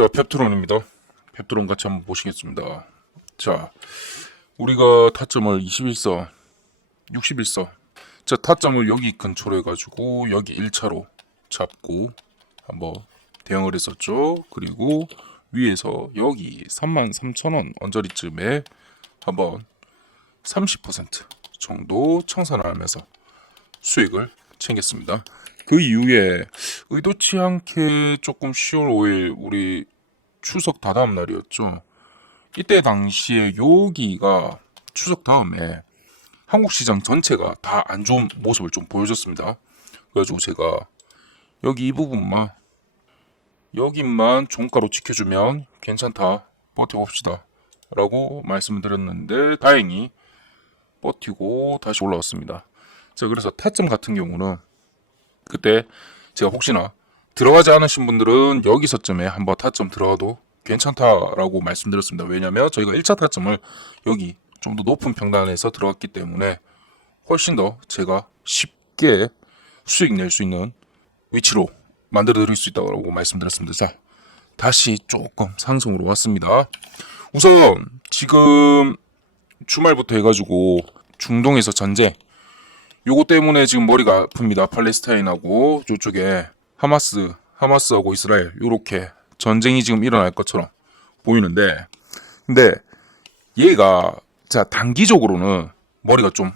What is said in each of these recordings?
자, 펩트론입니다. 펩트론 같이 한번 보시겠습니다. 자, 우리가 타점을 21서, 61서. 자, 타점을 여기 근처로 해가지고 여기 1차로 잡고 한번 대응을 했었죠. 그리고 위에서 여기 33,000원 언저리쯤에 한번 30% 정도 청산을 하면서 수익을 챙겼습니다. 그 이후에 의도치 않게 조금 10월 5일 우리 추석 다다음 날이었죠. 이때 당시에 여기가 추석 다음에 한국 시장 전체가 다 안 좋은 모습을 좀 보여줬습니다. 그래가지고 제가 여기 이 부분만 여기만 종가로 지켜주면 괜찮다, 버텨봅시다 라고 말씀을 드렸는데 다행히 버티고 다시 올라왔습니다. 자, 그래서 타점 같은 경우는 그때 제가 혹시나 들어가지 않으신 분들은 여기서쯤에 한번 타점 들어가도 괜찮다라고 말씀드렸습니다. 왜냐면 저희가 1차 타점을 여기 좀 더 높은 평단에서 들어갔기 때문에 훨씬 더 제가 쉽게 수익 낼 수 있는 위치로 만들어 드릴 수 있다고 말씀드렸습니다. 자, 다시 조금 상승으로 왔습니다. 우선 지금 주말부터 해가지고 중동에서 전쟁, 요거 때문에 지금 머리가 아픕니다. 팔레스타인하고 저쪽에 하마스하고 이스라엘 요렇게 전쟁이 지금 일어날 것처럼 보이는데, 근데 얘가 자 단기적으로는 머리가 좀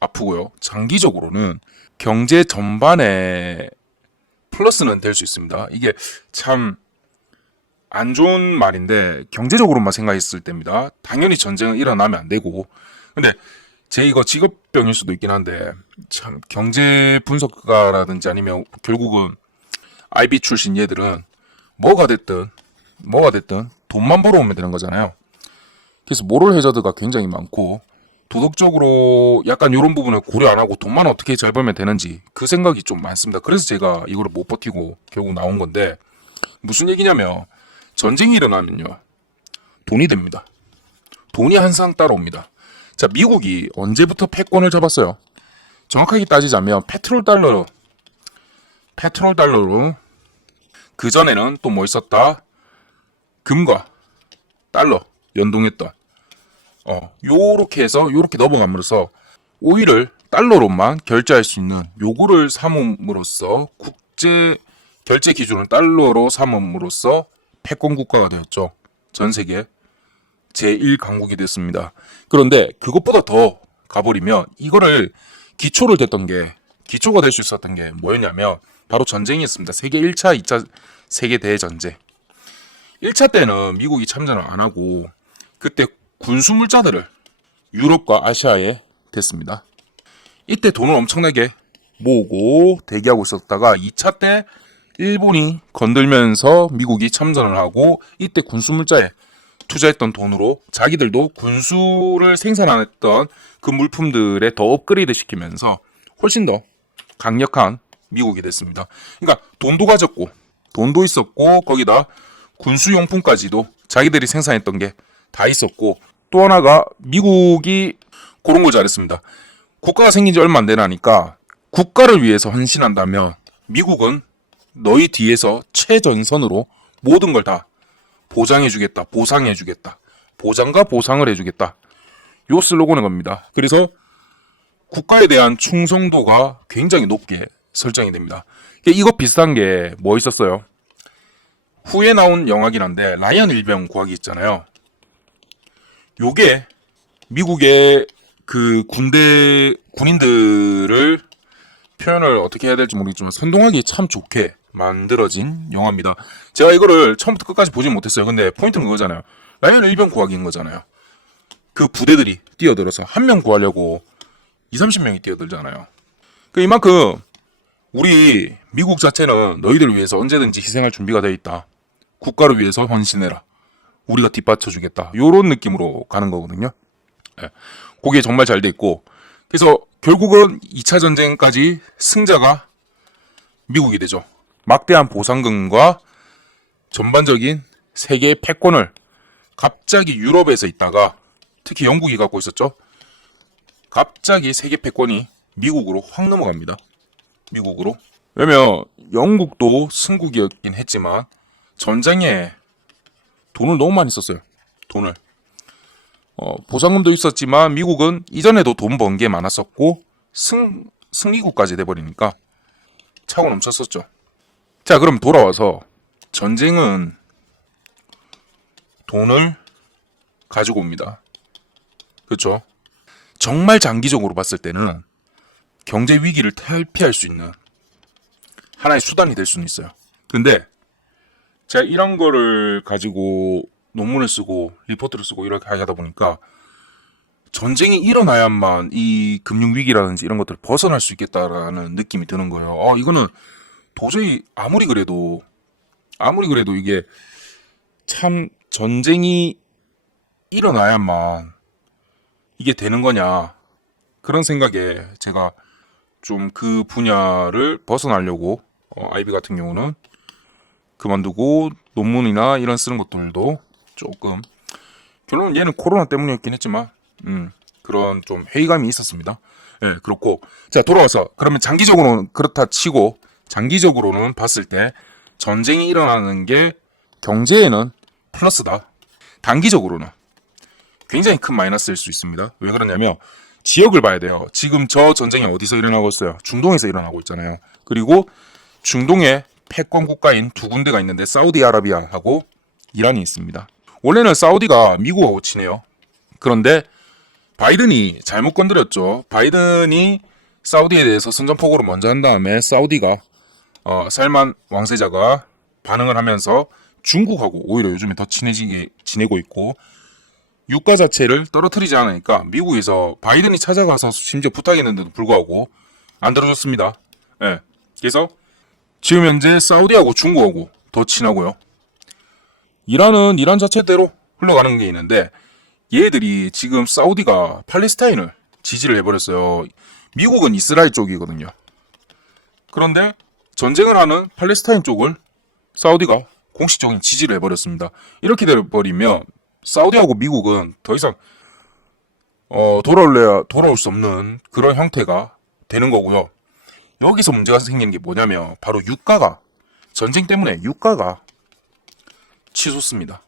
아프고요. 장기적으로는 경제 전반에 플러스는 될 수 있습니다. 이게 참 안 좋은 말인데 경제적으로만 생각했을 때입니다. 당연히 전쟁은 일어나면 안 되고, 근데 제 이거 직업병일 수도 있긴 한데 참 경제 분석가라든지 아니면 결국은 IB 출신 얘들은 뭐가 됐든 돈만 벌어오면 되는 거잖아요. 그래서 모럴 해저드가 굉장히 많고 도덕적으로 약간 이런 부분을 고려 안 하고 돈만 어떻게 잘 벌면 되는지 그 생각이 좀 많습니다. 그래서 제가 이거를 못 버티고 결국 나온 건데, 무슨 얘기냐면 전쟁이 일어나면요 돈이 됩니다. 돈이 항상 따라옵니다. 자, 미국이 언제부터 패권을 잡았어요? 정확하게 따지자면 페트롤 달러로 그 전에는 또 뭐 있었다? 금과 달러 연동했던 요렇게 해서 요렇게 넘어감으로써 오일을 달러로만 결제할 수 있는 요거를 삼음으로써 국제 결제 기준을 달러로 삼음으로써 패권 국가가 되었죠. 전 세계 제1강국이 됐습니다. 그런데 그것보다 더 가버리면 이거를 기초가 될 수 있었던 게 뭐였냐면 바로 전쟁이었습니다. 세계 1차, 2차 세계대전쟁. 1차 때는 미국이 참전을 안 하고 그때 군수물자들을 유럽과 아시아에 댔습니다. 이때 돈을 엄청나게 모으고 대기하고 있었다가 2차 때 일본이 건들면서 미국이 참전을 하고 이때 군수물자에 투자했던 돈으로 자기들도 군수를 생산했던 그 물품들에 더 업그레이드 시키면서 훨씬 더 강력한 미국이 됐습니다. 그러니까 돈도 가졌고 돈도 있었고 거기다 군수용품까지도 자기들이 생산했던 게 다 있었고, 또 하나가 미국이 그런 걸 잘했습니다. 국가가 생긴 지 얼마 안 되나니까 국가를 위해서 헌신한다면 미국은 너희 뒤에서 최전선으로 모든 걸 다 보장해주겠다, 보상해주겠다, 보장과 보상을 해주겠다, 요 슬로건인 겁니다. 그래서 국가에 대한 충성도가 굉장히 높게 설정이 됩니다. 이거 비슷한 게 뭐 있었어요? 후에 나온 영화긴 한데 라이언 일병 구하기 있잖아요. 요게 미국의 그 군인들을 표현을 어떻게 해야 될지 모르겠지만 선동하기 참 좋게 만들어진 영화입니다. 제가 이거를 처음부터 끝까지 보진 못했어요. 근데 포인트는 그거잖아요. 라이언 일병 구하기인 거잖아요. 그 부대들이 뛰어들어서 한 명 구하려고 20-30명이 뛰어들잖아요. 이만큼 우리 미국 자체는 너희들을 위해서 언제든지 희생할 준비가 되어 있다. 국가를 위해서 헌신해라. 우리가 뒷받쳐주겠다. 요런 느낌으로 가는 거거든요. 네. 그게 정말 잘 돼 있고, 그래서 결국은 2차 전쟁까지 승자가 미국이 되죠. 막대한 보상금과 전반적인 세계의 패권을 갑자기 유럽에서 있다가 특히 영국이 갖고 있었죠. 갑자기 세계 패권이 미국으로 확 넘어갑니다. 미국으로. 왜냐면 영국도 승국이었긴 했지만 전쟁에 돈을 너무 많이 썼어요. 돈을. 보상금도 있었지만 미국은 이전에도 돈 번 게 많았었고 승리국까지 돼버리니까 차고 넘쳤었죠. 자, 그럼 돌아와서 전쟁은 돈을 가지고 옵니다. 그렇죠? 정말 장기적으로 봤을 때는 경제 위기를 탈피할 수 있는 하나의 수단이 될 수는 있어요. 근데 제가 이런 거를 가지고 논문을 쓰고 리포트를 쓰고 이렇게 하다 보니까 전쟁이 일어나야만 이 금융위기라든지 이런 것들을 벗어날 수 있겠다라는 느낌이 드는 거예요. 이거는 도저히 아무리 그래도 이게 참 전쟁이 일어나야만 이게 되는 거냐, 그런 생각에 제가 좀 그 분야를 벗어나려고 IB 같은 경우는 그만두고 논문이나 이런 쓰는 것들도 조금, 결론은 얘는 코로나 때문이었긴 했지만 그런 좀 회의감이 있었습니다. 예, 그렇고, 자, 돌아와서 그러면 장기적으로는 그렇다 치고 장기적으로는 봤을 때 전쟁이 일어나는 게 경제에는 플러스다. 단기적으로는 굉장히 큰 마이너스일 수 있습니다. 왜 그러냐면 지역을 봐야 돼요. 지금 저 전쟁이 어디서 일어나고 있어요? 중동에서 일어나고 있잖아요. 그리고 중동에 패권 국가인 두 군데가 있는데 사우디아라비아하고 이란이 있습니다. 원래는 사우디가 미국하고 친해요. 그런데 바이든이 잘못 건드렸죠. 바이든이 사우디에 대해서 선전포고를 먼저 한 다음에 사우디가 살만 왕세자가 반응을 하면서 중국하고 오히려 요즘에 더 친해지게 지내고 있고, 유가 자체를 떨어뜨리지 않으니까 미국에서 바이든이 찾아가서 심지어 부탁했는데도 불구하고 안 들어줬습니다. 예. 그래서 지금 현재 사우디하고 중국하고 더 친하고요. 이란은 이란 자체대로 흘러가는 게 있는데, 얘들이 지금 사우디가 팔레스타인을 지지를 해버렸어요. 미국은 이스라엘 쪽이거든요. 그런데 전쟁을 하는 팔레스타인 쪽을 사우디가 공식적인 지지를 해버렸습니다. 이렇게 돼버리면 사우디하고 미국은 더 이상 돌아올 수 없는 그런 형태가 되는 거고요. 여기서 문제가 생기는 게 뭐냐면 바로 유가가, 전쟁 때문에 유가가 치솟습니다.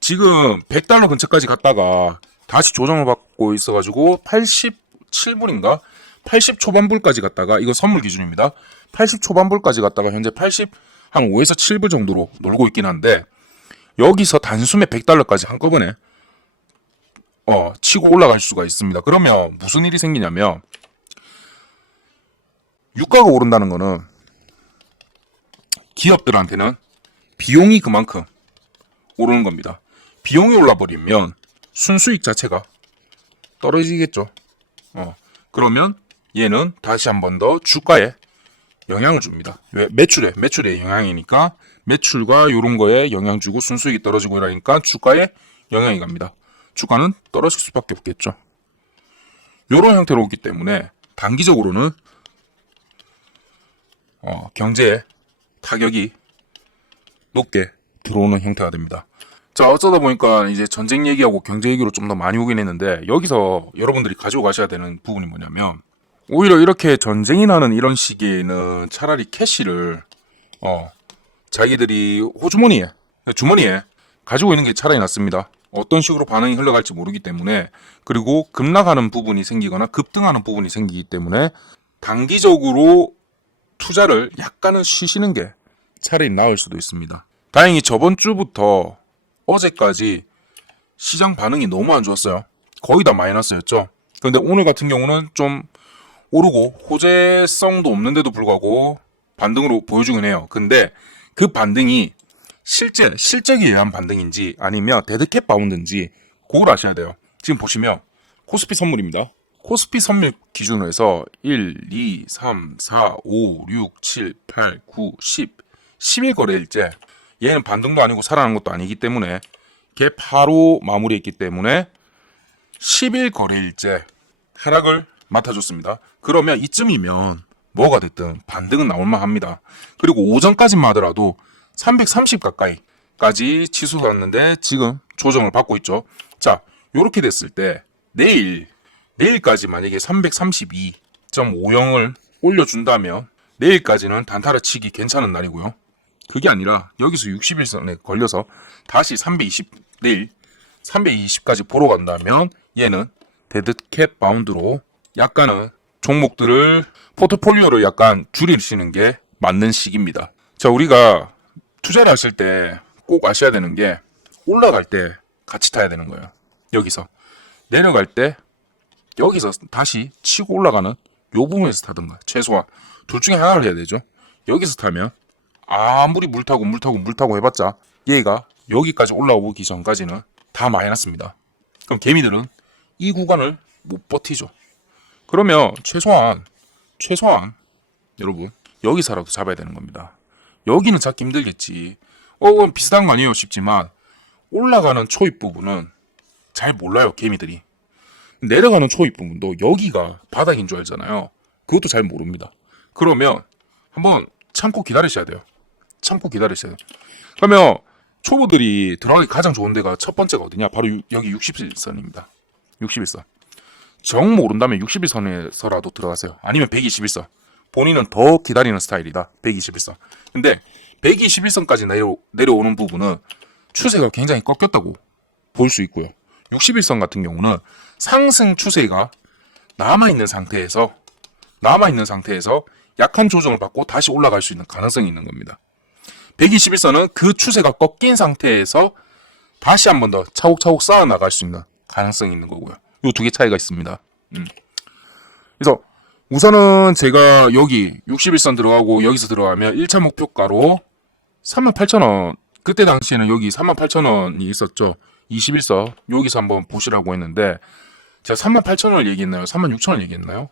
지금 100달러 근처까지 갔다가 다시 조정을 받고 있어가지고 87불인가? 80 초반불까지 갔다가, 이거 선물 기준입니다. 80 초반불까지 갔다가 현재 80 한 5에서 7불 정도로 놀고 있긴 한데, 여기서 단숨에 100달러까지 한꺼번에 치고 올라갈 수가 있습니다. 그러면 무슨 일이 생기냐면, 유가가 오른다는 거는 기업들한테는 비용이 그만큼 오르는 겁니다. 비용이 올라버리면 순수익 자체가 떨어지겠죠. 그러면 얘는 다시 한 번 더 주가에 영향을 줍니다. 왜? 매출에 영향이니까 매출과 이런 거에 영향 주고 순수익이 떨어지고 이러니까 주가에 영향이 갑니다. 주가는 떨어질 수밖에 없겠죠. 이런 형태로 오기 때문에 단기적으로는 경제에 타격이 높게 들어오는 형태가 됩니다. 자, 어쩌다 보니까 이제 전쟁 얘기하고 경제 얘기로 좀 더 많이 오긴 했는데, 여기서 여러분들이 가지고 가셔야 되는 부분이 뭐냐면, 오히려 이렇게 전쟁이 나는 이런 시기에는 차라리 캐시를 자기들이 주머니에 가지고 있는 게 차라리 낫습니다. 어떤 식으로 반응이 흘러갈지 모르기 때문에, 그리고 급락하는 부분이 생기거나 급등하는 부분이 생기기 때문에 단기적으로 투자를 약간은 쉬시는 게 차라리 나을 수도 있습니다. 다행히 저번 주부터 어제까지 시장 반응이 너무 안 좋았어요. 거의 다 마이너스였죠. 그런데 오늘 같은 경우는 좀 오르고 호재성도 없는데도 불구하고 반등으로 보여주긴 해요. 근데 그 반등이 실적에 의한 반등인지 아니면 데드캣 바운드인지 그걸 아셔야 돼요. 지금 보시면 코스피 선물입니다. 코스피 선물 기준으로 해서 1, 2, 3, 4, 5, 6, 7, 8, 9, 10, 10일 거래일째, 얘는 반등도 아니고 살아난 것도 아니기 때문에 개파로 마무리했기 때문에 10일 거래일째 하락을 맡아줬습니다. 그러면 이쯤이면 뭐가 됐든 반등은 나올만 합니다. 그리고 오전까지만 하더라도 330 가까이까지 치솟았는데 지금 조정을 받고 있죠. 자, 요렇게 됐을 때 내일까지 만약에 332.50을 올려준다면 내일까지는 단타를 치기 괜찮은 날이고요. 그게 아니라 여기서 60일선에 걸려서 다시 320 내일 320까지 보러 간다면 얘는 데드캣 바운드로 약간은 종목들을 포트폴리오를 약간 줄이시는 게 맞는 시기입니다. 자, 우리가 투자를 하실 때 꼭 아셔야 되는 게 올라갈 때 같이 타야 되는 거예요. 여기서 내려갈 때 여기서 다시 치고 올라가는 요 부분에서 타든가 최소한 둘 중에 하나를 해야 되죠. 여기서 타면 아무리 물 타고 해봤자 얘가 여기까지 올라오기 전까지는 다 마이너스입니다. 그럼 개미들은 이 구간을 못 버티죠. 그러면 최소한 여러분 여기서라도 잡아야 되는 겁니다. 여기는 잡기 힘들겠지. 그건 비슷한 거 아니에요? 싶지만 올라가는 초입 부분은 잘 몰라요, 개미들이. 내려가는 초입 부분도 여기가 바닥인 줄 알잖아요. 그것도 잘 모릅니다. 그러면 한번 참고 기다리셔야 돼요. 그러면 초보들이 들어가기 가장 좋은 데가 첫 번째가 어디냐? 바로 여기 60일선입니다. 60일선. 정 모른다면 60일선에서라도 들어가세요. 아니면 121선. 본인은 더 기다리는 스타일이다. 121선. 근데 121선까지 내려오는 부분은 추세가 굉장히 꺾였다고 볼 수 있고요. 61선 같은 경우는 상승 추세가 남아있는 상태에서 약한 조정을 받고 다시 올라갈 수 있는 가능성이 있는 겁니다. 121선은 그 추세가 꺾인 상태에서 다시 한 번 더 차곡차곡 쌓아 나갈 수 있는 가능성이 있는 거고요. 요 두 개 차이가 있습니다. 그래서 우선은 제가 여기 61선 들어가고 여기서 들어가면 1차 목표가로 38,000원, 그때 당시에는 여기 38,000원이 있었죠. 21선 여기서 한번 보시라고 했는데 제가 38,000원을 얘기했나요? 36,000원 얘기했나요?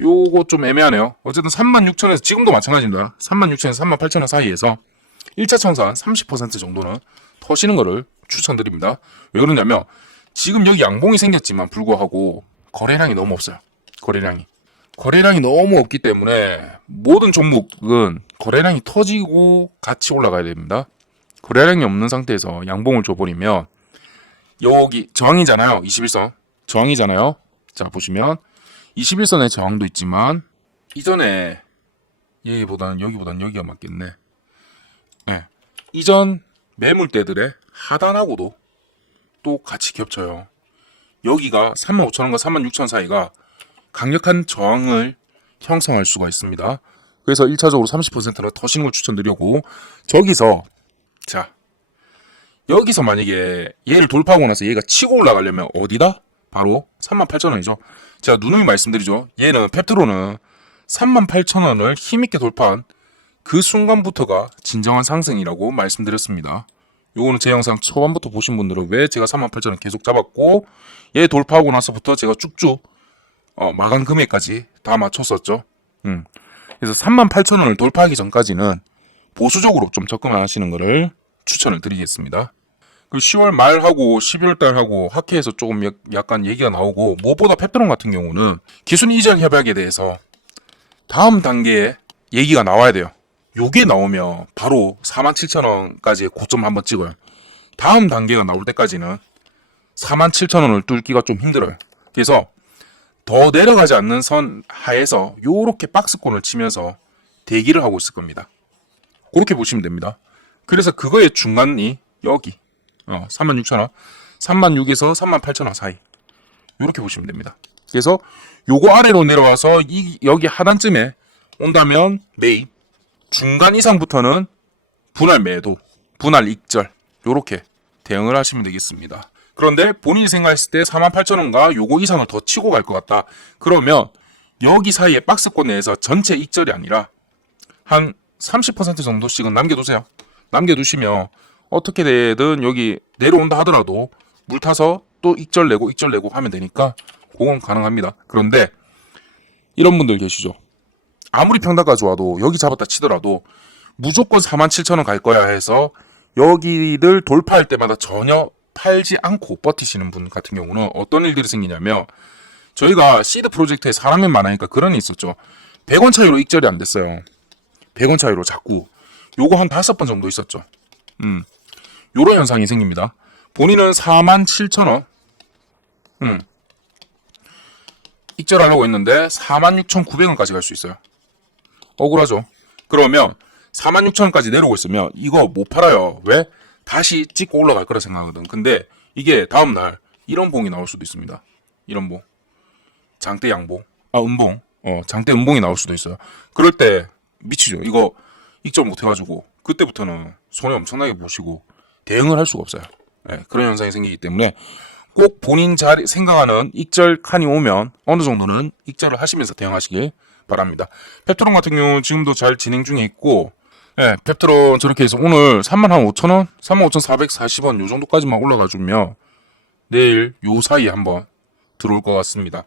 요거 좀 애매하네요. 어쨌든 36,000원에서 지금도 마찬가지입니다. 36,000원에서 38,000원 사이에서 1차 청산 30% 정도는 터시는 거를 추천드립니다. 왜 그러냐면 지금 여기 양봉이 생겼지만 불구하고 거래량이 너무 없어요. 거래량이 너무 없기 때문에 모든 종목은 거래량이 터지고 같이 올라가야 됩니다. 거래량이 없는 상태에서 양봉을 줘버리면 여기 저항이잖아요. 21선 저항이잖아요. 자, 보시면 21선의 저항도 있지만 이전에 여기보다는 여기가 맞겠네. 네. 이전 매물대들의 하단하고도 또 같이 겹쳐요. 여기가 35,000원과 36,000원 사이가 강력한 저항을 형성할 수가 있습니다. 그래서 1차적으로 30%는 터시는 걸 추천드리고 여기서 만약에 얘를 돌파하고 나서 얘가 치고 올라가려면 어디다? 바로 38,000원이죠. 제가 누누이 말씀드리죠. 얘는 펩트로는 38,000원을 힘있게 돌파한 그 순간부터가 진정한 상승이라고 말씀드렸습니다. 요거는 제 영상 초반부터 보신 분들은 왜 제가 38,000원 계속 잡았고 얘 돌파하고 나서부터 제가 쭉쭉 마감 금액까지 다 맞췄었죠. 그래서 38,000원을 돌파하기 전까지는 보수적으로 좀 접근하시는 것을 추천을 드리겠습니다. 그 10월 말하고 11월 달하고 학회에서 조금 약간 얘기가 나오고 무엇보다 펩트론 같은 경우는 기술 이전 협약에 대해서 다음 단계에 얘기가 나와야 돼요. 요게 나오면 바로 47,000원까지의 고점 한번 찍어요. 다음 단계가 나올 때까지는 47,000원을 뚫기가 좀 힘들어요. 그래서 더 내려가지 않는 선 하에서 요렇게 박스권을 치면서 대기를 하고 있을 겁니다. 그렇게 보시면 됩니다. 그래서 그거의 중간이 여기 36,000원 36,000에서 38,000원 사이 요렇게 보시면 됩니다. 그래서 요거 아래로 내려와서 여기 하단쯤에 온다면 매입, 중간 이상부터는 분할 매도, 분할 익절 요렇게 대응을 하시면 되겠습니다. 그런데 본인이 생각했을 때 48,000원과 요거 이상을 더 치고 갈 것 같다. 그러면 여기 사이에 박스권 내에서 전체 익절이 아니라 한 30% 정도씩은 남겨두세요. 남겨두시면 어떻게 되든 여기 내려온다 하더라도 물 타서 또 익절 내고 하면 되니까 그건 가능합니다. 그런데 이런 분들 계시죠. 아무리 평단가 좋아도 여기 잡았다 치더라도 무조건 47,000원 갈 거야 해서 여기를 돌파할 때마다 전혀 팔지 않고 버티시는 분 같은 경우는 어떤 일들이 생기냐면 저희가 시드 프로젝트에 사람이 많으니까 그런 일 있었죠. 100원 차이로 익절이 안 됐어요. 100원 차이로 자꾸 요거 한 5번 정도 있었죠. 요런 현상이 생깁니다. 본인은 47,000원 익절하려고 했는데 46,900원까지 갈 수 있어요. 억울하죠. 그러면 46,000원까지 내려오고 있으면 이거 못 팔아요. 왜? 다시 찍고 올라갈 거라 생각하거든. 근데 이게 다음날 이런 봉이 나올 수도 있습니다. 이런 봉. 장대 양봉. 음봉. 장대 음봉이 나올 수도 있어요. 그럴 때 미치죠. 이거 익절 못 해가지고 그때부터는 손해 엄청나게 보시고 대응을 할 수가 없어요. 네, 그런 현상이 생기기 때문에 꼭 본인 자리 생각하는 익절 칸이 오면 어느 정도는 익절을 하시면서 대응하시길 바랍니다. 펩트론 같은 경우는 지금도 잘 진행 중에 있고, 네, 펩트론 저렇게 해서 오늘 35,000원, 35,440원 요 정도까지만 올라가주면 내일 요 사이에 한번 들어올 것 같습니다.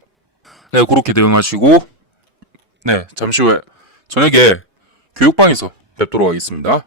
네, 그렇게 대응하시고, 네, 잠시 후에 저녁에 교육방에서 뵙도록 하겠습니다.